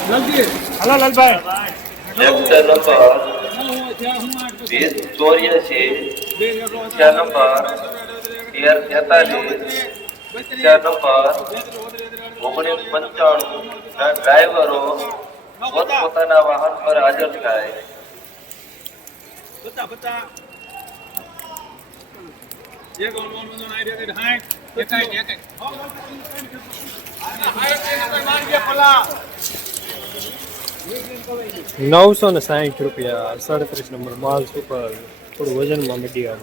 Hello Lalbhai number વીસ ચોર્યાસી શિક્ષા નંબર તેર તેતાલીસ શિક્ષા નંબર ઓગણીસ પંચાણું ના ડ્રાઈવરો પોતપોતાના વાહન પર હાજર થાય એક ઓલ ઓલ બધો નાઈ દે હાઈ એકાઈ એકાઈ નવસો ને સાહીઠ રૂપિયા સાડત્રીસ નંબર માલ સુપર થોડું વજનમાં મીડિયમ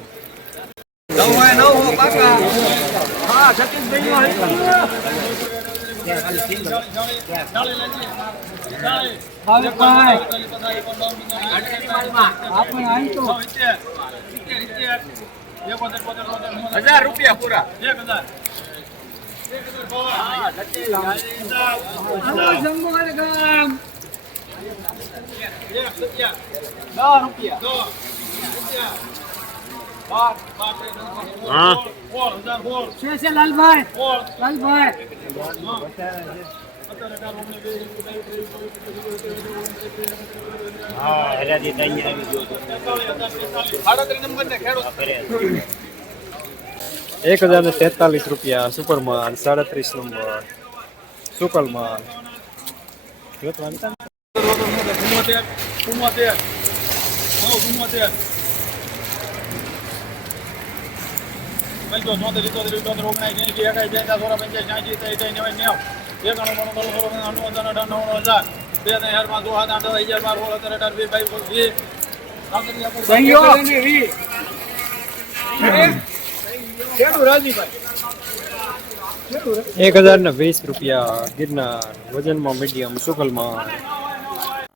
હજાર રૂપિયા પૂરા એક હજાર લાલભાઈ લાલભાઈ એક હજાર ને તેતાલીસ રૂપિયા સુપર માલ સાડત્રીસ નંબર સુકલ માલ જોતવાનું. ચુમ્મોતેર ચુમ્મોતેર. નવ ચુમ્મોતેર. પંચો ચોતેર ઇતોતેર ઇતોતેર ઓગણાસ એંશી એકાઈ બેંસી સોળા પંચાસી સાંસી ત્રેસી નેવું નેવું એકાણું બાણું ત્રણ સોળ અઠાણું અઠાણું અઠાણું હજાર. બે ત્રણ હજાર પાંચ સાત આઠ હજાર બાર સોળ અઢાર અઢાર વીસ બાવીસ વીસ. એક હજાર ને વીસ રૂપિયા ગિરનાર વજનમાં મીડિયમ સુકલ માલ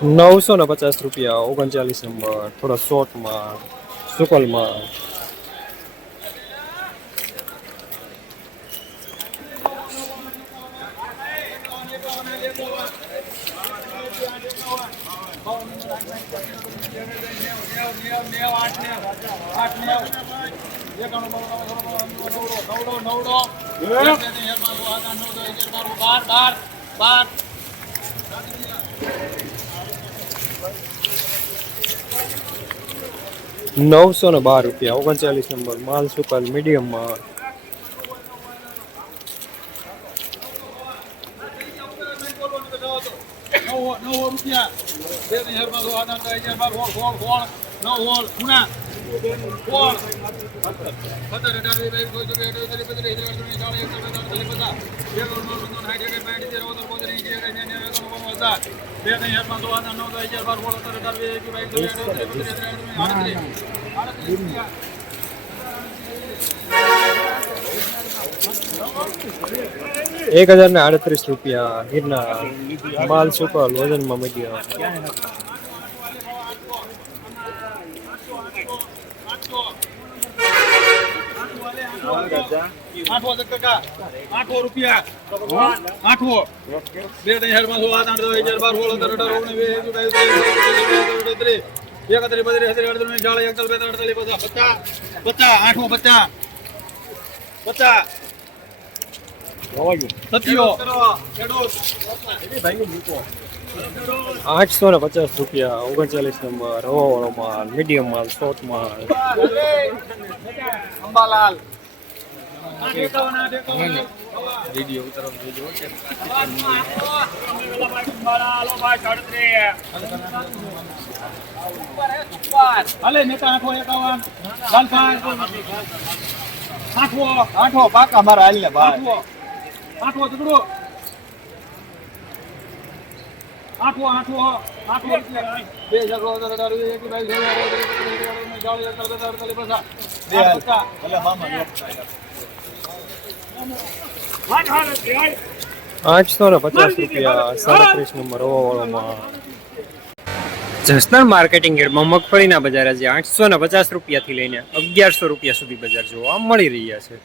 નવસો ને પચાસ રૂપિયા ઓગણચાલીસ નંબર થોડા શોર્ટમાં સુકલમાં બાર બાર બાર નવસો ને બાર રૂપિયા, ઓગણચાલીસ નંબર, માલ સુકલ મીડિયમમાં. નવો નવો રૂપિયા. નવ એકાણું બાણું બે ત્રણ હજાર આડત્રીસ એક ને આડત્રીસ રૂપિયા ગિરનાર માલ સુકલ વજનમાં મીડિયમ આઠો ટકા આઠો રૂપિયા. આઠો બે ત્રણ હજાર પાંચસો આઠ આઠ હજાર બાર સોળ સત્તર અઢાર ઓગણીસ વીસ એકવીસ બાવીસ ત્રેવીસ ચોવીસ પચીસ એકત્રીસ બત્રીસ ત્રીસ અડત્રીસ ચાલીસ એકતાલીસ બેતાલીસ અડતાલીસ પચાસ પચાસ પચાસ આઠો પચાસ પચાસ. આઠસો ને પચાસ રૂપિયા ઓગણચાલીસ નંબર રવાવાળો માલ મીડિયમ માલ શોર્ટ માલ. અંબાલાલ. વીડિયો ઉતારવા જોજો હાલે નેતા આઠો એકાવન. લાલભાઈ. આઠો આઠો પાકા મારા હાલ ને આઠો આઠો ઝઘડો આઠો આઠો આઠો બે જગડો પચાસ બે હાલ આઠસો ને પચાસ રૂપિયા, સાડત્રીસ નંબર રવાવાળો માલ જસદણ માર્કેટિંગ યાર્ડમાં મગફળીના બજાર આજે આઠસો ને પચાસ રૂપિયાથી લઈને અગિયારસો રૂપિયા સુધી બજાર જોવા મળી રહ્યા છે.